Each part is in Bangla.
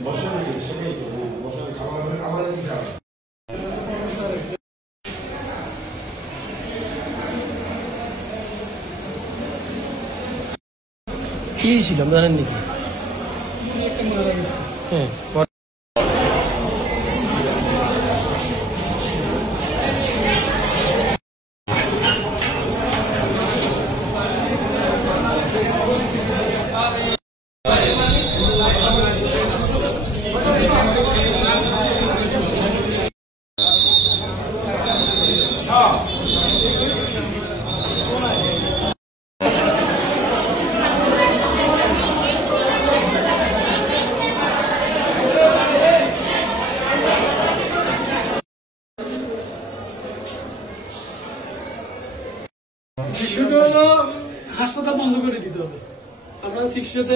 কি ছিল জানেন নাকি? হ্যাঁ, বিষয়টা হলো হাসপাতাল বন্ধ করে দিতে হবে। আমরা চিকিৎসাতে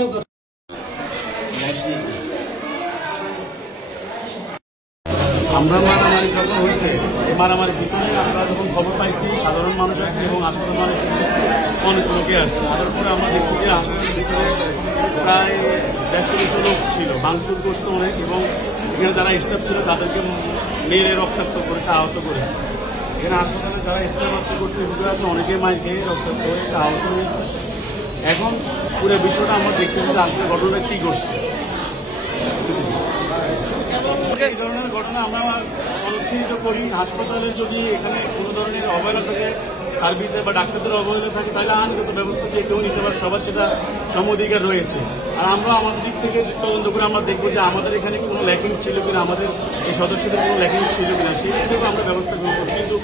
আমরা মারামারি যখন হয়েছে এই মারামারির ভিতরে আমরা যখন খবর পাইছি সাধারণ মানুষ আসছে এবং হাসপাতাল মানুষ অনেক লোকে আসছে। আসার পরে আমরা দেখছি যে হাসপাতালের ভিতরে প্রায় 150-200 লোক ছিল, ভাঙচুর করছে অনেক এবং এখানে যারা স্টাফ ছিল তাদেরকে মেরে রক্তাক্ত করেছে, আহত করেছে। এখানে হাসপাতালে যারা স্টাফ আছে কর্তৃপক্ষ আছে অনেকে মাইর খেয়ে রক্তাক্ত হয়েছে, আহত হয়েছে। এখন পুরো বিষয়টা আমরা দেখতেছি যে আসলে ঘটনাটা কি করছে। এই ধরনের ঘটনা আমরা অনুষ্ঠিত করি। হাসপাতালে যদি এখানে কোনো ধরনের অবহেলা থাকে, সার্ভিসে বা ডাক্তারদের অবহেলা থাকে, তাহলে আইনগত ব্যবস্থা যে কেউ নিতে পারে, সবার সেটা সম অধিকার রয়েছে। আর আমরা আমাদের দিক থেকে তদন্ত করে আমরা দেখবো যে আমাদের এখানে কোনো ল্যাকিংস ছিল কিনা, আমাদের এই সদস্যদের কোনো ল্যাকিংস ছিল কিনা, সেই হিসেবে আমরা ব্যবস্থা গ্রহণ করছি। কিন্তু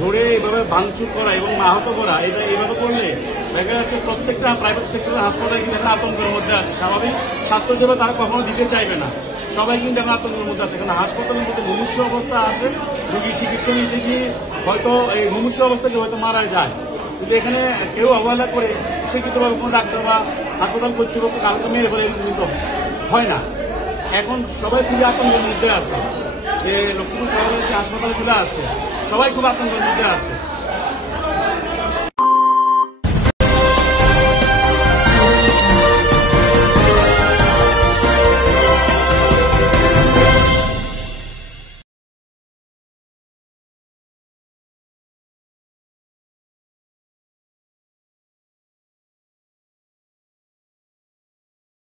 ধরে এভাবে ভাঙচুর করা এবং আহত করা, এটা এইভাবে করলে দেখা যাচ্ছে প্রত্যেকটা প্রাইভেট সেক্টরের হাসপাতালে কিন্তু এখন আতঙ্কের মধ্যে আছে। স্বাভাবিক স্বাস্থ্যসেবা তারা কখনো দিতে চাইবে না, সবাই কিন্তু এখন আতঙ্কের মধ্যে আছে। কারণ হাসপাতালের মধ্যে মুমূর্ষু অবস্থা আছে, রোগী চিকিৎসা নিতে গিয়ে হয়তো এই মুমূর্ষু অবস্থাকে হয়তো মারা যায়। কিন্তু এখানে কেউ অবহেলা করে শিক্ষিতভাবে কোনো ডাক্তার বা হাসপাতাল কর্তৃপক্ষ কাউকে মেরে ফেলে কিন্তু হয় না। এখন সবাই খুবই আতঙ্কের মধ্যে আছে, যে লক্ষ্মীপুর শহরের যে হাসপাতালগুলো আছে সবাই খুব আতঙ্কের মধ্যে আছে।